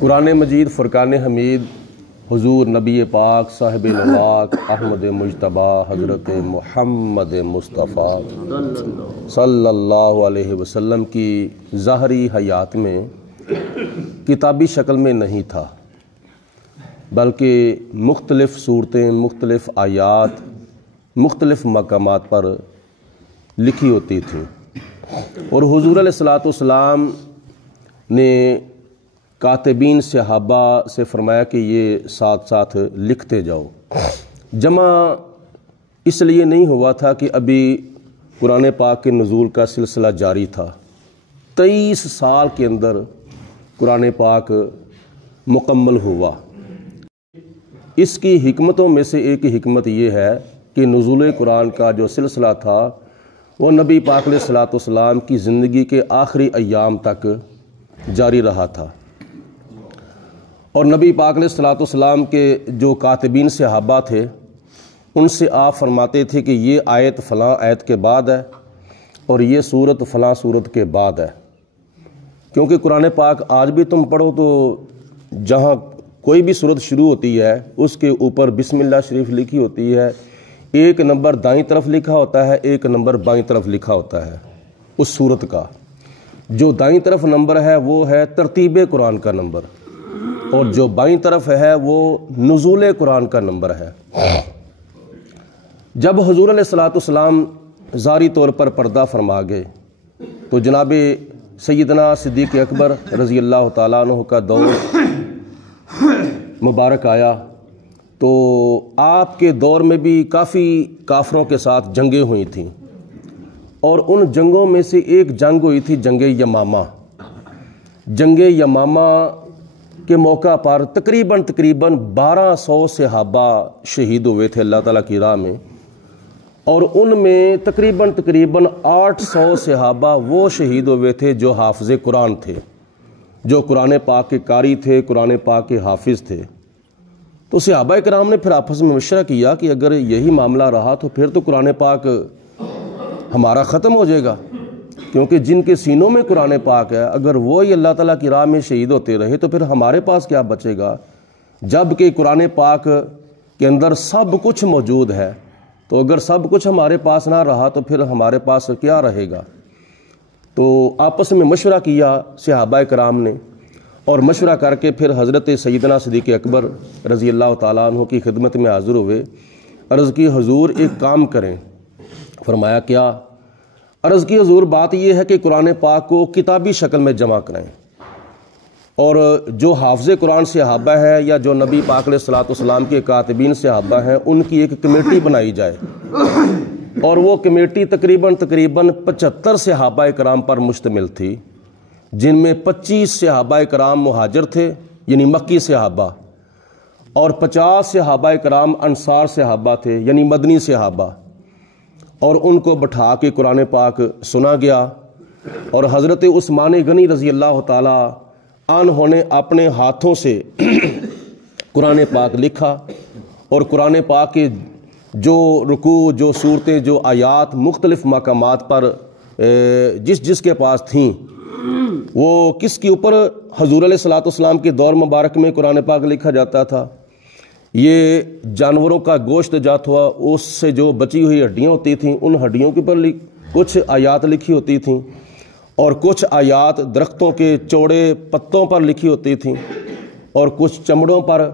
قرآن مجید فرقان حمید حضور نبی پاک صاحب نواق احمد مجتبی حضرت محمد مصطفیٰ صلی اللہ علیہ وسلم کی ظاہری حیات میں کتابی شکل میں نہیں تھا، بلکہ مختلف صورتیں، مختلف آیات، مختلف مقامات پر لکھی ہوتی تھیں، اور حضور علیہ الصلوۃ والسلام نے کاتبین صحابہ سے فرمایا کہ یہ ساتھ ساتھ لکھتے جاؤ۔ جمع اس لیے نہیں ہوا تھا کہ ابھی قرآن پاک کے نزول کا سلسلہ جاری تھا، 23 سال کے اندر قرآن پاک مکمل ہوا۔ اس کی حکمتوں میں سے ایک حکمت یہ ہے کہ نزول قرآن کا جو سلسلہ تھا وہ نبی پاک علیہ الصلوۃ والسلام کی زندگی کے آخری ایام تک جاری رہا تھا، اور نبی پاک علیہ الصلوۃ والسلام کے جو کاتبین صحابہ تھے ان سے آپ فرماتے تھے کہ یہ آیت فلاں آیت کے بعد ہے اور یہ سورت فلاں سورت کے بعد ہے، کیونکہ قرآن پاک آج بھی تم پڑھو تو جہاں کوئی بھی سورت شروع ہوتی ہے اس کے اوپر بسم اللہ شریف لکھی ہوتی ہے، ایک نمبر دائیں طرف لکھا ہوتا ہے، ایک نمبر بائیں طرف لکھا ہوتا ہے اس سورت کا۔ جو دائیں طرف نمبر ہے وہ ہے ترتیب قرآن کا نمبر، اور جو بائیں طرف ہے وہ نزول قرآن کا نمبر ہے۔ جب حضور علیہ الصلوۃ والسلام ظاہری طور پر پردہ فرما گئے تو جناب سیدنا صدیق اکبر رضی اللہ تعالیٰ عنہ کا دور مبارک آیا، تو آپ کے دور میں بھی کافی کافروں کے ساتھ جنگیں ہوئی تھیں، اور ان جنگوں میں سے ایک جنگ ہوئی تھی جنگ یمامہ۔ جنگ یمامہ کے موقع پر تقریباً 1200 صحابہ شہید ہوئے تھے اللہ تعالیٰ کی راہ میں، اور ان میں تقریباً 800 صحابہ وہ شہید ہوئے تھے جو حافظ قرآن تھے، جو قرآن پاک کے قاری تھے، قرآن پاک کے حافظ تھے۔ تو صحابہ کرام نے پھر آپس میں مشورہ کیا کہ اگر یہی معاملہ رہا تو پھر تو قرآن پاک ہمارا ختم ہو جائے گا، کیونکہ جن کے سینوں میں قرآن پاک ہے اگر وہی اللہ تعالیٰ کی راہ میں شہید ہوتے رہے تو پھر ہمارے پاس کیا بچے گا، جب کہ قرآن پاک کے اندر سب کچھ موجود ہے، تو اگر سب کچھ ہمارے پاس نہ رہا تو پھر ہمارے پاس کیا رہے گا۔ تو آپس میں مشورہ کیا صحابہ کرام نے، اور مشورہ کر کے پھر حضرت سیدنا صدیق اکبر رضی اللہ تعالیٰ عنہ کی خدمت میں حاضر ہوئے، عرض کی حضور ایک کام کریں۔ فرمایا کیا؟ عرض کی حضور بات یہ ہے کہ قرآن پاک کو کتابی شکل میں جمع کریں، اور جو حافظ قرآن صحابہ ہے یا جو نبی پاک علیہ الصلوۃ والسلام کے کاتبین صحابہ ہیں ان کی ایک کمیٹی بنائی جائے، اور وہ کمیٹی تقریباً 75 صحابہ کرام پر مشتمل تھی، جن میں 25 صحابہ کرام مہاجر تھے یعنی مکی صحابہ، اور 50 صحابہ کرام انصار صحابہ تھے یعنی مدنی صحابہ، اور ان کو بٹھا کے قرآن پاک سنا گیا، اور حضرت عثمان غنی رضی اللہ تعالیٰ عنہ نے اپنے ہاتھوں سے قرآن پاک لکھا، اور قرآن پاک کے جو رکوع، جو صورتیں، جو آیات مختلف مقامات پر جس کے پاس تھیں، وہ کس کے اوپر حضور علیہ الصلوۃ والسلام کے دور مبارک میں قرآن پاک لکھا جاتا تھا، یہ جانوروں کا گوشت جات ہوا اس سے جو بچی ہوئی ہڈیاں ہوتی تھیں ان ہڈیوں کے اوپر کچھ آیات لکھی ہوتی تھیں، اور کچھ آیات درختوں کے چوڑے پتوں پر لکھی ہوتی تھیں، اور کچھ چمڑوں پر۔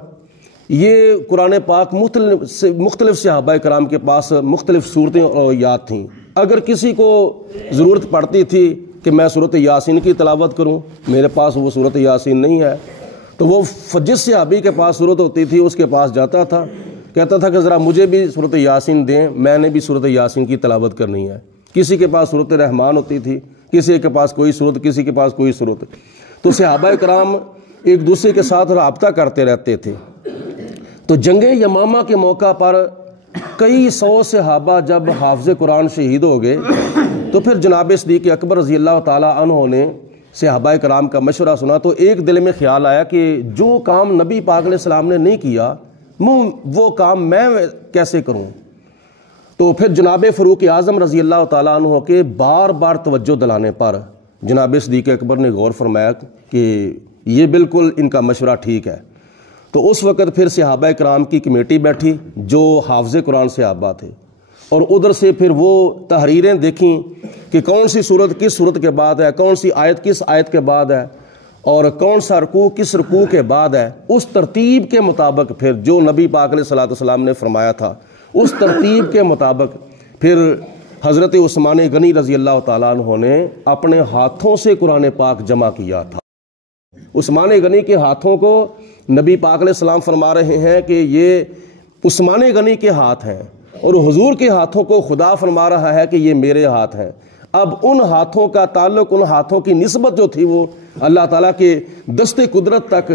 یہ قرآن پاک مختلف صحابہ کرام کے پاس مختلف صورتیں اور آیات تھیں۔ اگر کسی کو ضرورت پڑتی تھی کہ میں سورۃ یاسین کی تلاوت کروں، میرے پاس وہ سورۃ یاسین نہیں ہے، تو وہ جس صحابی کے پاس صورت ہوتی تھی اس کے پاس جاتا تھا، کہتا تھا کہ ذرا مجھے بھی سورۃ یاسین دیں، میں نے بھی سورۃ یاسین کی تلاوت کرنی ہے۔ کسی کے پاس سورۃ رحمان ہوتی تھی، کسی کے پاس کوئی صورت، کسی کے پاس کوئی صورت۔ تو صحابہ کرام ایک دوسرے کے ساتھ رابطہ کرتے رہتے تھے۔ تو جنگ یمامہ کے موقع پر کئی 100 صحابہ جب حافظ قرآن شہید ہو گئے تو پھر جناب صدیق اکبر رضی اللہ تعالیٰ عنہ نے صحابہ کرام کا مشورہ سنا، تو ایک دل میں خیال آیا کہ جو کام نبی پاک علیہ السلام نے نہیں کیا وہ کام میں کیسے کروں۔ تو پھر جناب فاروق اعظم رضی اللہ تعالیٰ عنہ کے بار بار توجہ دلانے پر جناب صدیق اکبر نے غور فرمایا کہ یہ بالکل ان کا مشورہ ٹھیک ہے۔ تو اس وقت پھر صحابہ کرام کی کمیٹی بیٹھی جو حافظ قرآن صحابہ تھے، اور ادھر سے پھر وہ تحریریں دیکھیں کہ کون سی صورت کس صورت کے بعد ہے، کون سی آیت کس آیت کے بعد ہے، اور کون سا رکوع کس رکوع کے بعد ہے۔ اس ترتیب کے مطابق پھر جو نبی پاک علیہ الصلوۃ والسلام نے فرمایا تھا، اس ترتیب کے مطابق پھر حضرت عثمان غنی رضی اللہ تعالیٰ عنہ نے اپنے ہاتھوں سے قرآن پاک جمع کیا تھا۔ عثمان غنی کے ہاتھوں کو نبی پاک علیہ السلام فرما رہے ہیں کہ یہ عثمان غنی کے ہاتھ ہیں، اور حضور کے ہاتھوں کو خدا فرما رہا ہے کہ یہ میرے ہاتھ ہیں۔ اب ان ہاتھوں کا تعلق، ان ہاتھوں کی نسبت جو تھی وہ اللہ تعالیٰ کے دست قدرت تک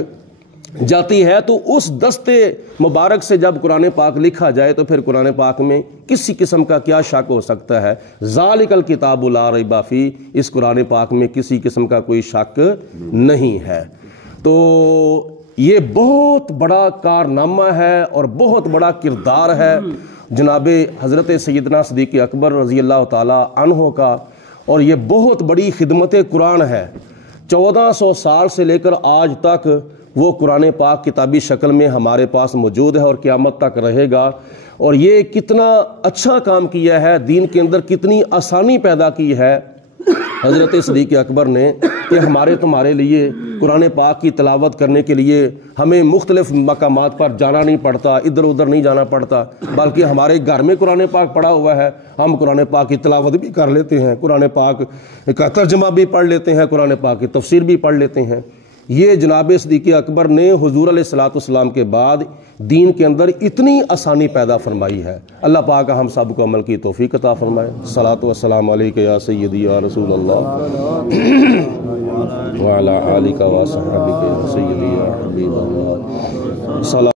جاتی ہے، تو اس دست مبارک سے جب قرآن پاک لکھا جائے تو پھر قرآن پاک میں کسی قسم کا کیا شک ہو سکتا ہے؟ ذالک الکتاب لا ریب فیہ، اس قرآن پاک میں کسی قسم کا کوئی شک نہیں ہے۔ تو یہ بہت بڑا کارنامہ ہے اور بہت بڑا کردار ہے جناب حضرت سیدنا صدیق اکبر رضی اللہ تعالی عنہ کا، اور یہ بہت بڑی خدمت قرآن ہے۔ 1400 سال سے لے کر آج تک وہ قرآن پاک کتابی شکل میں ہمارے پاس موجود ہے اور قیامت تک رہے گا۔ اور یہ کتنا اچھا کام کیا ہے، دین کے اندر کتنی آسانی پیدا کی ہے حضرت صدیق اکبر نے کہ ہمارے تمہارے لیے قرآن پاک کی تلاوت کرنے کے لیے ہمیں مختلف مقامات پر جانا نہیں پڑتا، ادھر ادھر نہیں جانا پڑتا، بلکہ ہمارے گھر میں قرآن پاک پڑھا ہوا ہے، ہم قرآن پاک کی تلاوت بھی کر لیتے ہیں، قرآن پاک کا ترجمہ بھی پڑھ لیتے ہیں، قرآن پاک کی تفسیر بھی پڑھ لیتے ہیں۔ یہ جناب صدیق اکبر نے حضور علیہ الصلوۃ والسلام کے بعد دین کے اندر اتنی آسانی پیدا فرمائی ہے۔ اللہ پاک ہم سب کو عمل کی توفیق عطا فرمائے۔ صلاۃ و السلام علیک یا سیدی یا رسول اللہ وعلی آلک و صحبک یا سیدی یا حبیب اللہ۔